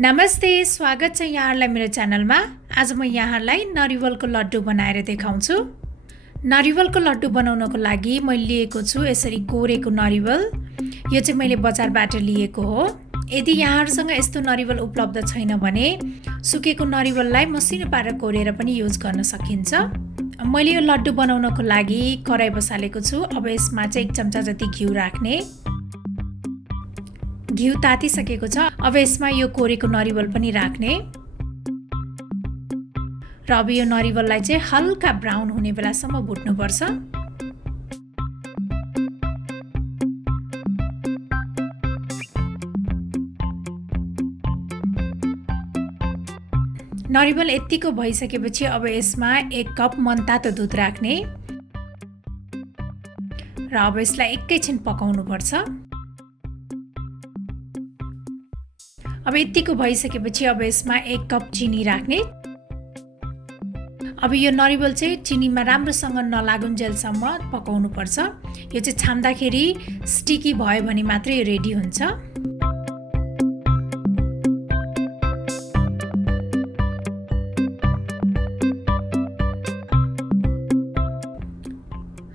नमस्ते, स्वागत छ यहाँहरूलाई मेरो च्यानलमा। आज म यहाँहरूलाई नरिवलको लड्डु बनाएर देखाउँछु। नरिवलको लड्डु बनाउनको लागि मैले लिएको छु यसरी कोरेको नरिवल। यो चाहिँ मैले बजारबाट लिएको हो। यदि यहाँहरूसँग यस्तो नरिवल उपलब्ध छैन भने सुकेको नरिवललाई मसिनो पारेर कोरेर पनि युज गर्न सकिन्छ। मैले यो लड्डु बनाउनको लागि कराई बसालेको छु। अब यसमा चाहिँ 1 चम्चा जति घिउ राख्ने। घिउ तातिसकेको छ। अब यसमा यो कोरेको नरिवल पनि राख्ने र अब यो नरिवललाई चाहिँ हल्का ब्राउन हुने बेलासम्म भुट्नुपर्छ। नरिवल यतिको भइसकेपछि अब यसमा 1 कप मनतातो दुध राख्ने र अब यसलाई एकैछिन पकाउनु पर्छ। अब यतिको भइसकेपछि अब यसमा 1 कप चिनी राख्ने। अब यो नरिवल चाहिँ चिनीमा राम्रोसँग नलागुन्जेलसम्म पकाउनु पर्छ। यो चाहिँ छाम्दाखेरि स्टिकी भयो भने मात्रै यो रेडी हुन्छ।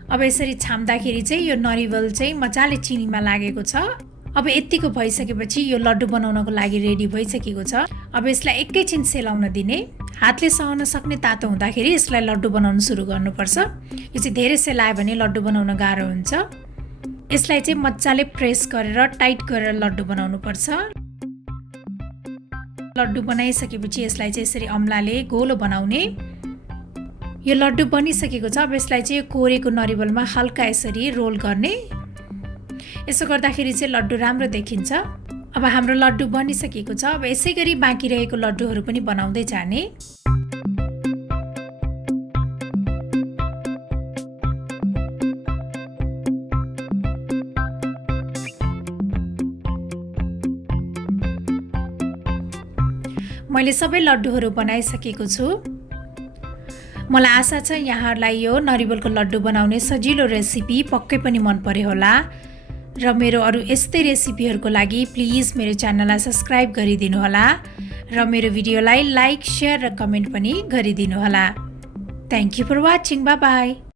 अब यसरी छाम्दाखेरि चाहिँ यो नरिवल चाहिँ मजाले चिनीमा लागेको छ। अब यतिको भइसकेपछि यो लड्डु बनाउनको लागि रेडी भइसकेको छ। अब यसलाई एकैछिन सेलाउन दिने। हातले सहन सक्ने तातो हुँदाखेरि यसलाई लड्डु बनाउन सुरु गर्नुपर्छ। यो चाहिँ धेरै सेलायो भने लड्डु बनाउन गाह्रो हुन्छ। यसलाई चाहिँ मजाले प्रेस गरेर टाइट गरेर लड्डु बनाउनु पर्छ। लड्डु बनाइसकेपछि यसलाई चाहिँ यसरी अम्लाले गोलो बनाउने। यो लड्डु बनिसकेको छ। अब यसलाई चाहिँ कोरेको नरिवलमा हल्का यसरी रोल गर्ने। यसो गर्दाखेरि चाहिँ लड्डु राम्रो देखिन्छ। अब हाम्रो लड्डु बनिसकेको छ। अब यसै गरी बाँकी रहेको लड्डुहरू पनि बनाउँदै जाने। मैले सबै लड्डुहरू बनाइसकेको छु। मलाई आशा छ यहाँहरूलाई यो नरिवलको लड्डु बनाउने सजिलो रेसिपी पक्कै पनि मन पर्यो होला र मेरो अरू यस्तै रेसिपीहरूको लागि प्लिज मेरो च्यानललाई सब्स्क्राइब गरिदिनु होला र मेरो भिडियोलाई लाइक, शेयर र कमेन्ट पनि गरिदिनु होला। Thank you for watching. Bye by.